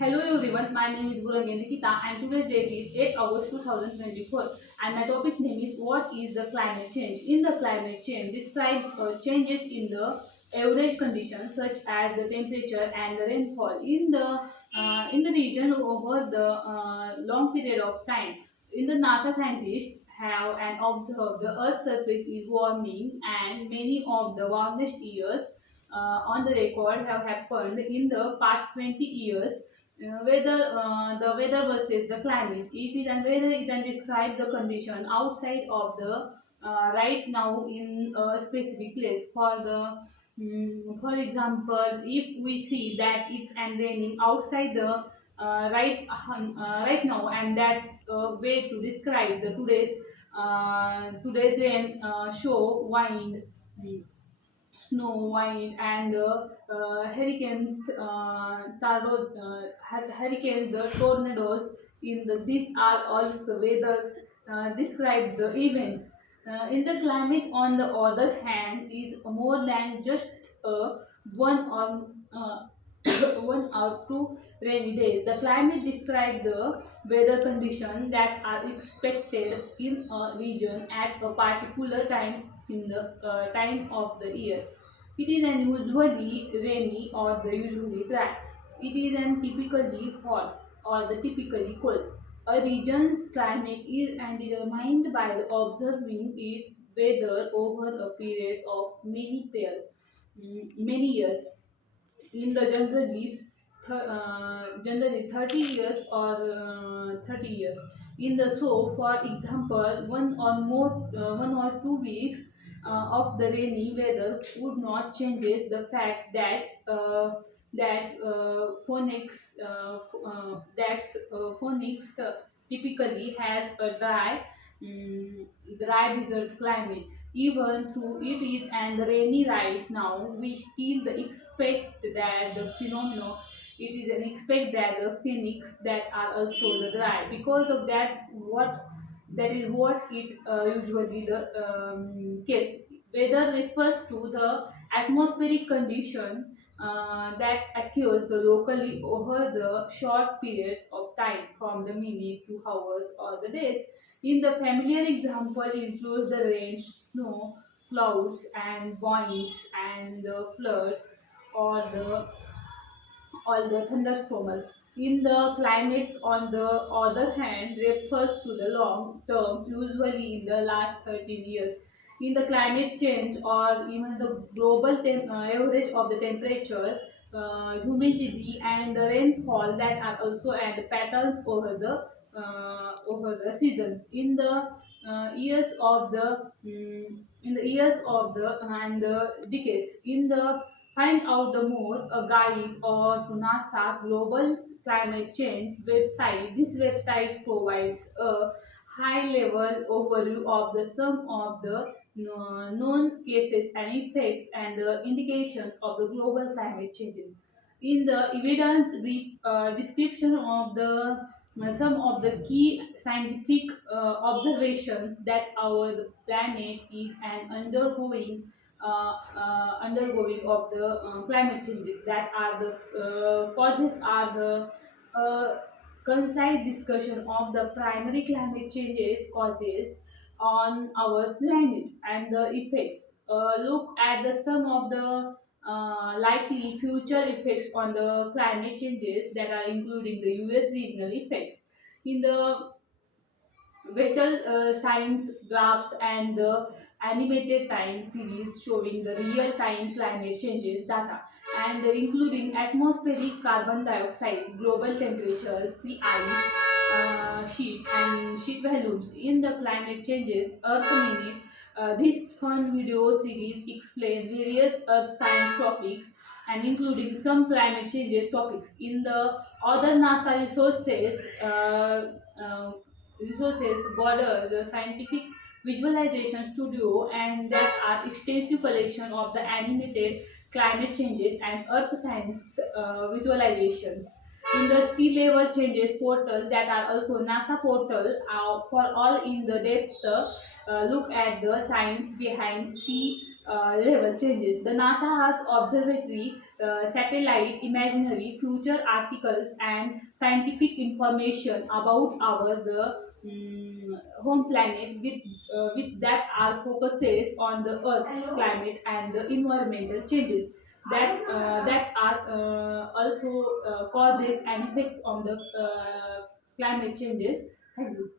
Hello everyone, my name is Nikita and today's date is 8 August 2024 and my topic name is what is the climate change. In the climate change, describe changes in the average conditions such as the temperature and the rainfall in the region over the long period of time. In the NASA scientists have and observed the Earth's surface is warming and many of the warmest years on the record have happened in the past 20 years. The weather versus the climate. It is and weather is and describe the condition outside of the right now in a specific place. For example, if we see that it's and raining outside the right now, and that's a way to describe the today's rain show wind. Snow, wind, and hurricanes, the tornadoes. These are all the weathers describe the events. In the climate, on the other hand, is more than just one or one or two rainy days. The climate describes the weather conditions that are expected in a region at a particular time in the time of the year. It is unusually rainy or the usually dry. It is typically hot or the typically cold. A region's climate is and determined by the observing its weather over a period of many years. In the generally 30 years or 30 years. In the so, for example, 1 or 2 weeks of the rainy weather would not changes the fact that phonics typically has a dry desert climate. Even though it is and rainy right now, we still expect that the phenomena. It is an expect that the phoenix that are also the dry. Because of that is what it usually the case. Weather refers to the atmospheric condition that occurs the locally over the short periods of time from the minute to hours or the days. In the familiar example includes the rain, snow, clouds and winds and the floods or the all the thunderstorms. In the climates, on the other hand, refers to the long term, usually in the last 13 years. In the climate change or even the global average of the temperature, humidity, and the rainfall that are also and patterns over the seasons. In the years of the and the decades. In the Find out the more a guide or to NASA Global Climate Change website. This website provides a high-level overview of the sum of the known cases and effects and the indications of the global climate changes. In the evidence description of the some of the key scientific observations that our planet is and undergoing of the climate changes that are the causes are the concise discussion of the primary climate changes causes on our planet and the effects. Look at the sum of the likely future effects on the climate changes that are including the US regional effects. In the visual science graphs and the animated time series showing the real-time climate changes data and including atmospheric carbon dioxide, global temperatures, sea ice, sheet volumes in the climate changes Earth Minute. This fun video series explains various Earth science topics and including some climate changes topics. In the other NASA resources border the scientific visualization studio and that are extensive collection of the animated climate changes and earth science visualizations. In the sea level changes portal that are also NASA portal for all in the depth look at the science behind sea level changes. The NASA Earth Observatory, satellite imaginary, future articles, and scientific information about our the home planet with that are focuses on the Earth's climate and the environmental changes that are also causes and effects on the climate changes. Thank you.